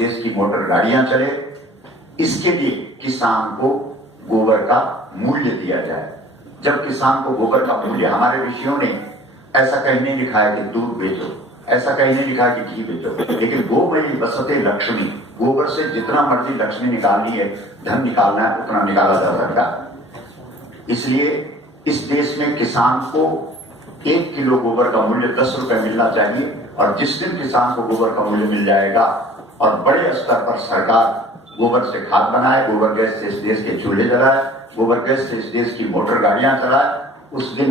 देश की मोटर गाड़ियां चले, इसके लिए किसान को गोबर का मूल्य दिया जाए। जब किसान को गोबर का मूल्य, हमारे ऋषियों ने ऐसा कहीं नहीं लिखा है कि दूध बेचो, ऐसा कहीं नहीं लिखा है कि घी बेचो, लेकिन गोमयी बसते लक्ष्मी, गोबर से जितना मर्जी लक्ष्मी निकालनी है, धन निकालना है, उतना निकाला जा सकता है। इसलिए इस देश में किसान को 1 किलो गोबर का मूल्य 10 रुपए मिलना चाहिए। और जिस दिन किसान को गोबर का मूल्य मिल जाएगा और बड़े स्तर पर सरकार गोबर से खाद बनाए, गोबर गैस से इस देश के चूल्हे जलाए, गोबर गैस से इस देश की मोटर गाड़ियां चलाए, उस दिन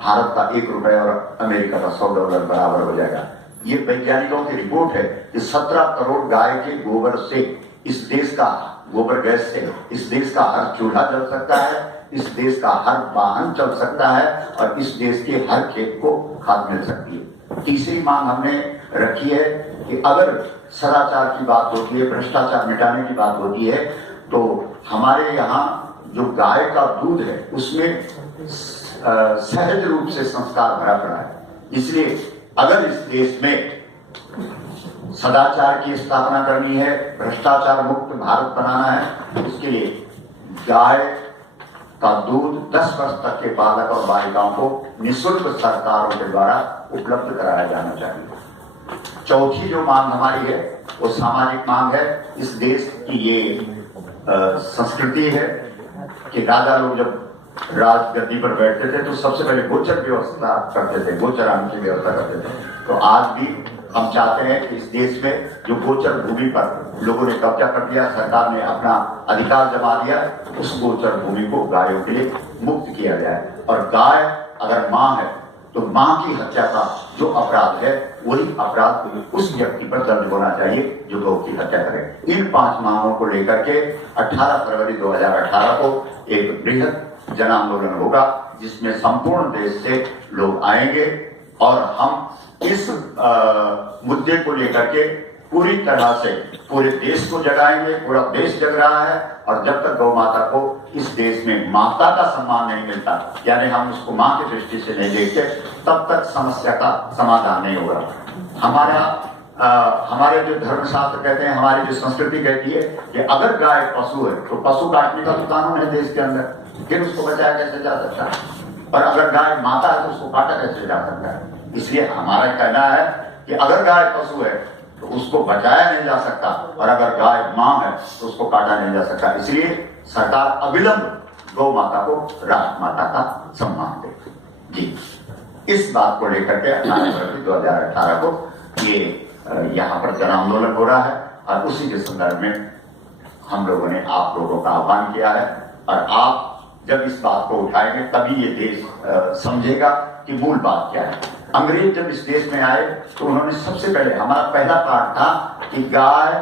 भारत का 1 रुपए और अमेरिका का $100 बराबर हो जाएगा। ये वैज्ञानिकों की रिपोर्ट है कि 17 करोड़ गाय के गोबर से इस देश का, गोबर गैस से इस देश का हर चूल्हा जल सकता है, इस देश का हर वाहन चल सकता है और इस देश के हर खेत को खाद मिल सकती है। तीसरी मांग हमने रखी है कि अगर सदाचार की बात होती है, भ्रष्टाचार मिटाने की बात होती है, तो हमारे यहाँ जो गाय का दूध है उसमें सहज रूप से संस्कार भरा पड़ा है। इसलिए अगर इस देश में सदाचार की स्थापना करनी है, भ्रष्टाचार मुक्त भारत बनाना है, उसके लिए गाय का दूध 10 वर्ष तक के बालक और बालिकाओं को निःशुल्क सरकारों के द्वारा उपलब्ध कराया जाना चाहिए। चौथी जो मांग हमारी है वो सामाजिक मांग है। इस देश की ये संस्कृति है कि राजा लोग जब राजगद्दी पर बैठते थे तो सबसे पहले गोचर व्यवस्था करते थे, गोचरान की व्यवस्था करते थे। तो आज भी हम चाहते हैं कि इस देश में जो गोचर भूमि पर लोगों ने कब्जा कर दिया, सरकार ने अपना अधिकार जमा दिया, उस गोचर भूमि को गायों के लिए मुक्त किया जाए। और गाय अगर मां है तो मां की हत्या का जो अपराध है वही अपराध उस व्यक्ति पर दर्ज होना चाहिए जो गौ की हत्या करे। इन 5 मांगों को लेकर के 18 फरवरी 2018 को एक बृहद जन आंदोलन होगा, जिसमें संपूर्ण देश से लोग आएंगे और हम इस मुद्दे को लेकर के पूरी तरह से पूरे देश को जगाएंगे। पूरा देश जग रहा है और जब तक गौ माता को इस देश में माता का सम्मान नहीं मिलता, यानी हम उसको मां की दृष्टि से नहीं देखते, तब तक समस्या का समाधान नहीं होगा। हमारे जो धर्मशास्त्र कहते हैं, हमारी जो संस्कृति कहती है कि अगर गाय पशु है तो पशु काटने का तो कानून है देश के अंदर, फिर उसको बचाया कैसे जा सकता है? और अगर गाय माता है तो उसको काटा कैसे जा सकता है? इसलिए हमारा कहना है कि अगर गाय पशु है तो उसको बचाया नहीं जा सकता, और अगर गाय मां है तो उसको काटा नहीं जा सकता। इसलिए सरकार अविलंब गौ माता को राष्ट्र माता का सम्मान दे। जी, इस बात को लेकर के 18 फरवरी 2018 को ये यहाँ पर जन आंदोलन हो रहा है और उसी के संदर्भ में हम लोगों ने आप लोगों का आह्वान किया है। और आप जब इस बात को उठाएंगे तभी ये देश समझेगा कि मूल बात क्या है। अंग्रेज जब इस देश में आए तो उन्होंने सबसे पहले, हमारा पहला पाठ था कि गाय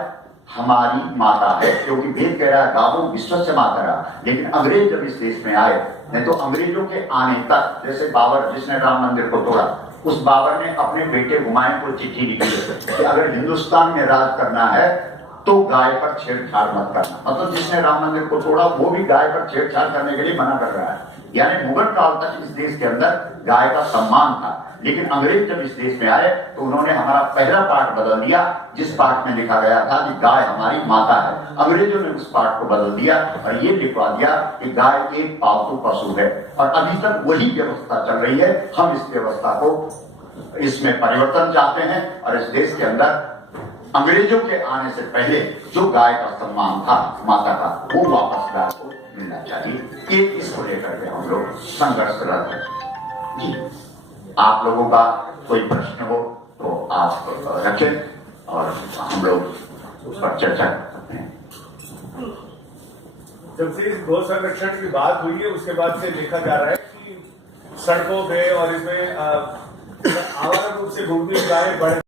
हमारी माता है, क्योंकि वेद कह रहा है गावो विश्वस्य मातरः। लेकिन अंग्रेज जब इस देश में आए, नहीं तो अंग्रेजों के आने तक, जैसे बाबर जिसने राम मंदिर को तोड़ा, उस बाबर ने अपने बेटे हुमायूं को चिट्ठी लिखी कि अगर हिंदुस्तान में राज करना है तो गाय पर छेड़छाड़ मत करना। मतलब जिसने राम मंदिर को तोड़ा वो भी गाय पर छेड़छाड़ करने के लिए मना कर रहा है। यानी मुगल काल तक इस देश के अंदर गाय का सम्मान था, लेकिन अंग्रेज जब इस देश में आए तो उन्होंने हमारा पहला पाठ बदल दिया। जिस पाठ में लिखा गया था कि गाय हमारी माता है, अंग्रेजों ने उस पाठ को बदल दिया और ये लिखवा दिया कि गाय एक पालतू पशु है। और अभी तक वही व्यवस्था चल रही है। हम इस व्यवस्था को, इसमें परिवर्तन चाहते हैं और इस देश के अंदर अंग्रेजों के आने से पहले जो गाय का सम्मान था माता का, वो वापस गाय को मिलना चाहिए। ये इसको लेकर के हम लोग संघर्षरत हैं। जी, आप लोगों का कोई प्रश्न हो तो आप रखें और हम लोग उस पर चर्चा कर सकते हैं। जब से इस गौ संरक्षण की बात हुई है उसके बाद से देखा जा रहा है कि सड़कों पे और इसमें आवारा रूप से घूमती गाय बढ़